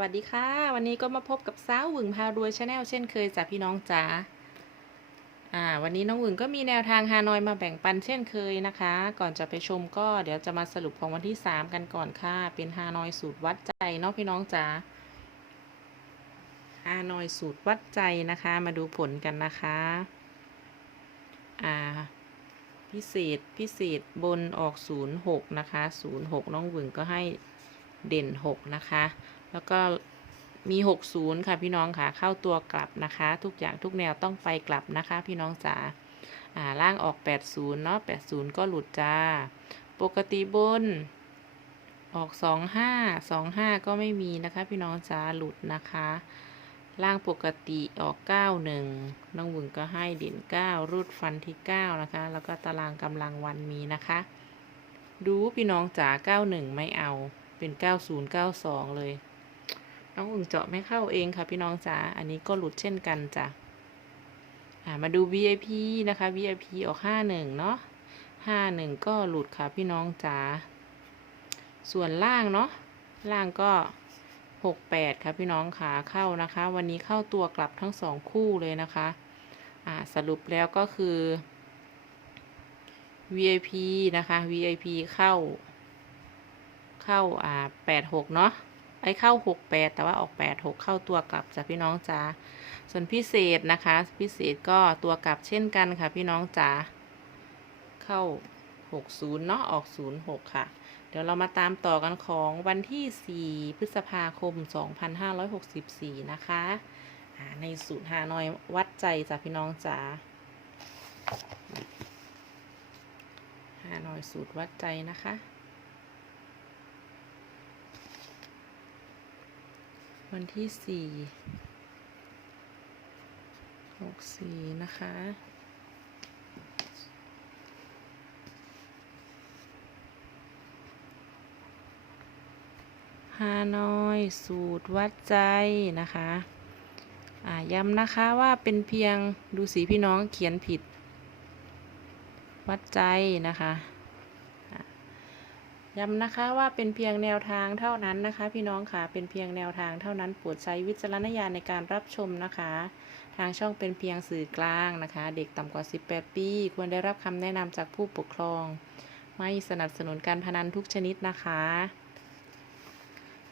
วัสดีค่ะ วันนี้ก็มาพบกับสาวหวึงพารวยชาแนลเช่นเคยจ้ะพี่น้องจ๋าอ่า วันนี้น้องหวึงก็มีแนวทางฮานอยมาแบ่งปันเช่นเคยนะคะ ก่อนจะไปชมก็เดี๋ยวจะมาสรุปของวันที่ 3 กันก่อนค่ะ เป็นฮานอยสูตรวัดใจเนาะพี่น้องจ๋าฮานอยสูตรวัดใจนะคะ มาดูผลกันนะคะ อ่า พิเศษพิเศษบนออก 06 นะคะ 06 น้องหวึงก็ให้เด่น 6 นะคะ แล้วก็มี60ค่ะพี่น้องค่ะเข้าตัวกลับนะคะ ทุกอย่างทุกแนวต้องไปกลับนะคะ พี่น้องจ๋าอ่าล่างออก 80เนาะ80 ก็หลุดจ้า ปกติบนออก 25 25 ก็ไม่มีนะคะ พี่น้องจ๋าหลุดนะคะล่างปกติออก 91น้องหวึงก็ให้เด่น9 รูดฟันที่ 9 นะคะ แล้วก็ตารางกำลังวันมีนะคะ ดูพี่น้องจ๋า91 ไม่เอาเป็น 9092 เลย น้องอึ่งเจาะไม่เข้าเองค่ะพี่น้องจ๋า อันนี้ก็หลุดเช่นกันจ้ะมาดู VIP นะคะ VIP ออก 51 เนาะ51 ก็หลุดค่ะพี่น้องจ๋า ส่วนล่างเนาะ ล่างก็ 68 ค่ะพี่น้องขาเข้านะคะ วันนี้เข้าตัวกลับทั้งสองคู่เลยนะคะสรุปแล้วก็คือ VIP นะคะ VIP เข้า เข้าอ่า86 เนาะ ไอ้เข้า68แต่ว่าออก86เข้าตัวกลับจ้ะพี่น้องจ๋าส่วนพิเศษนะคะ พิเศษก็ตัวกลับเช่นกันค่ะ พี่น้องจ๋าเข้า60เนาะออก06ค่ะ เดี๋ยวเรามาตามต่อกันของวันที่4พฤษภาคม2564นะคะอ่าในสูตรฮานอยวัดใจจ้ะพี่น้องจ๋าฮานอยสูตรวัดใจนะคะ วันที่สี่หกสี่นะคะ ฮานอยสูตรวัดใจนะคะย้ำนะคะว่าเป็นเพียงดูสีพี่น้องเขียนผิด วัดใจนะคะ ย้ำนะคะว่าเป็นเพียงแนวทางเท่านั้นนะคะ พี่น้องค่ะเป็นเพียงแนวทางเท่านั้นโปรดใช้วิจารณญาณในการรับชมนะคะ ทางช่องเป็นเพียงสื่อกลางนะคะ เด็กต่ำกว่า 18 ปี ควรได้รับคำแนะนำจากผู้ปกครอง ไม่สนับสนุนการพนันทุกชนิดนะคะ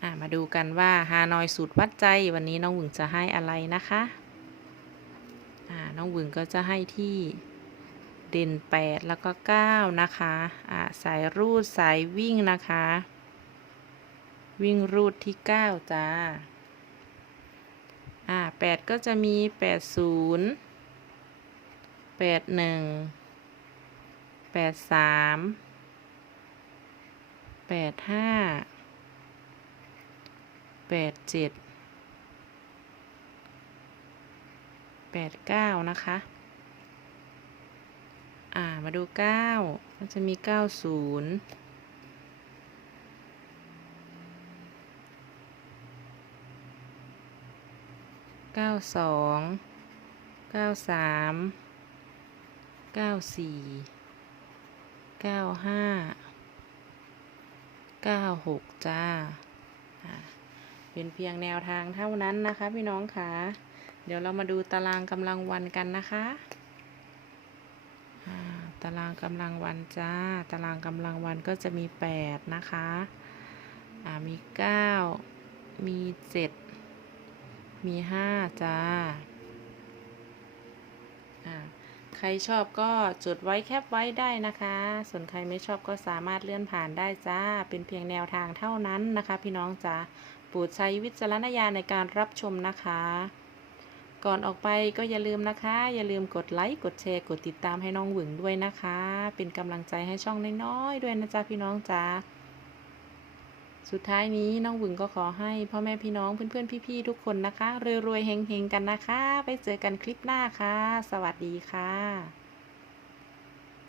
ะมาดูกันว่าฮานอยสูตรวัดใจวันนี้น้องหวึงจะให้อะไรนะคะน้องหวึงก็จะให้ที่ เด่น 8 แล้วก็ 9 นะคะอ่าสายรูดสายวิ่งนะคะ วิ่งรูดที่ 9 จ้าอ่า8ก็จะมี 80 81 83 85 87 89 นะคะ อ่ามาดูเก้ามันจะมีเก้าศูนย์เก้าสองเก้าสามเก้าสี่เก้าห้าเก้าหกจ้า เป็นเพียงแนวทางเท่านั้นนะคะพี่น้องคะเดี๋ยวเรามาดูตารางกำลังวันกันนะคะ ตารางกำลังวันจ้า ตารางกำลังวันก็จะมี 8 นะคะอ่ามี 9 มี 7 มี 5 จ้าอ่าใครชอบก็จดไว้แคปไว้ได้นะคะ ส่วนใครไม่ชอบก็สามารถเลื่อนผ่านได้จ้า เป็นเพียงแนวทางเท่านั้นนะคะ พี่น้องจ้าโปรดใช้วิจารณญาณในการรับชมนะคะ ก่อนออกไปก็อย่าลืมนะคะ อย่าลืมกดไลค์กดแชร์กดติดตามให้น้องหวึงด้วยนะคะ เป็นกำลังใจให้ช่องน้อยๆด้วยนะจ๊ะพี่น้องจ๊ะสุดท้ายนี้น้องหวึงก็ขอให้พ่อแม่พี่น้องเพื่อนๆพี่ๆทุกคนนะคะรวยๆเฮงๆกันนะคะ ไปเจอกันคลิปหน้าค่ะ สวัสดีค่ะ